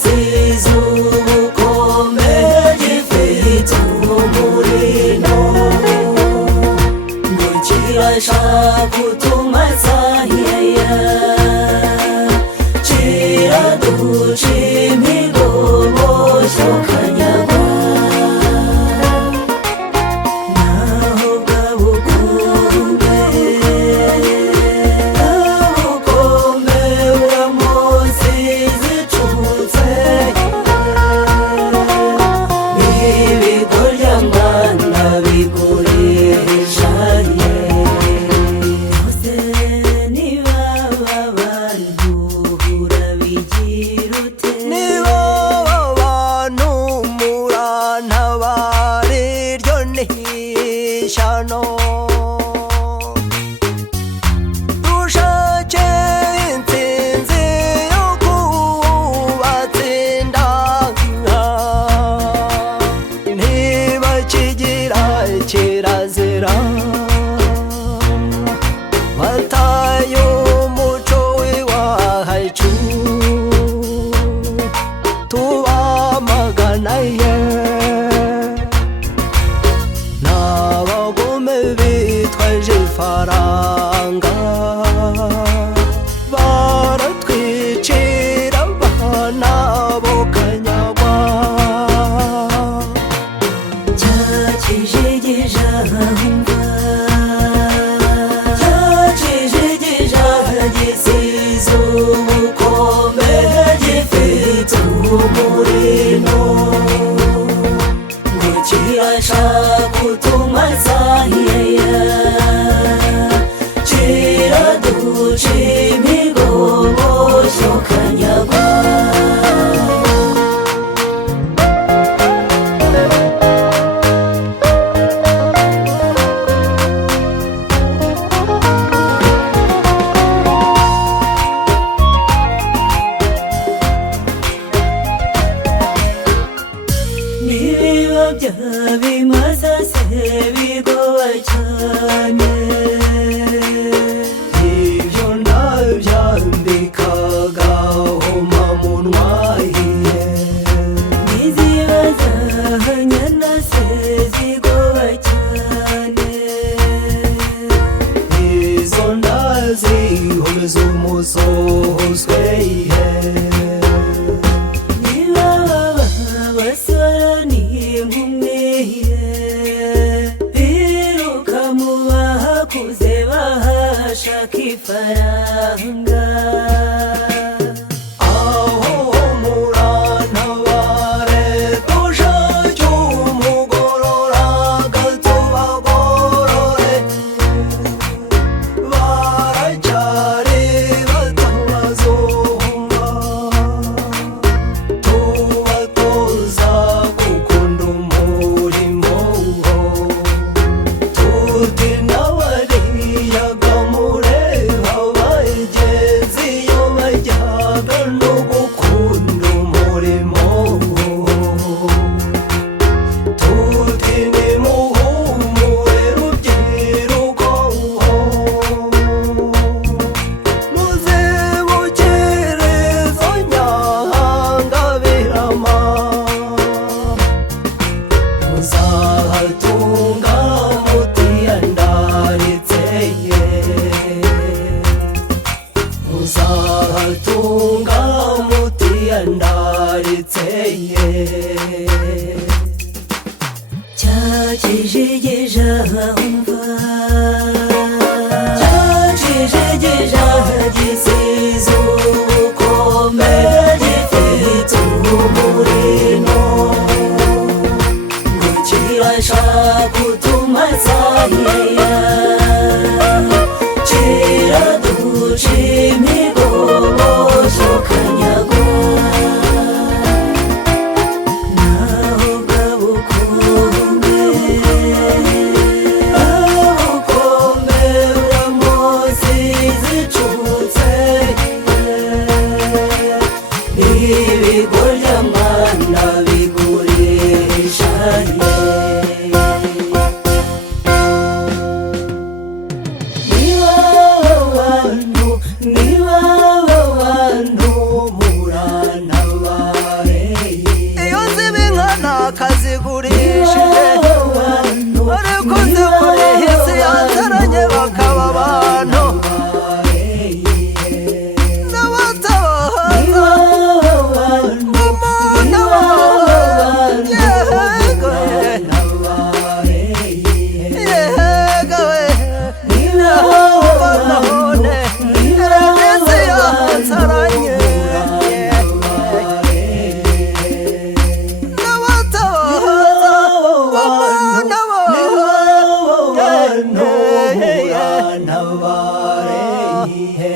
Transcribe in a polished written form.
gisize ubukombe gifite umuriro ngo kirashaka utumaza kiraduca imigobo cyokanyagwa naho bwabukombe uramuzi zicutse ibigo ry'amana bigurisha bose niba abantu urabigira ute niba abantu murantabara iryo ni ishyano dushake intsinzi yo kubatsinda ntibakigira kirazira bataye umuco w'iwacu tubamaganaye n'abagome bitwaje ifaranga baratwicira abana bo kanyagwa cya kijigija gisize ubukombe gifite umuriro ngo kirashaka utumaza kiraduca imigobo cyokanyagwa nibiba byabimaze se bigoye cyane ibyo ndabyandikaga homa munwa hiye nizibazahanyana se zigoye cyane izo ndazihomeza umusohozwe ihe niba basora n'inkumi biruka mu bahakuze bahashaka ifaranga aho murantabare dushake umugororaga tubagorore baracyari bato bazumva tubatoza gukunda umurimo tuti n'abariyaga mureba bageze iyo bajyaga no gukunda umurimo tuti nimuhumure rubyiruko muzibukire izo nyahanga birama muzahatunga mutiyandaritse muzahatunga mutiyandaritse cya kijigija cya kijigija gisize ubukombe gifite umuriro ngo kirashaka utumaza kiraduca imigobo cyokanyagwa naho bwabukombe uramuzi zicutse ibigo ry'amana bigurisha niba abantu murantabara barehe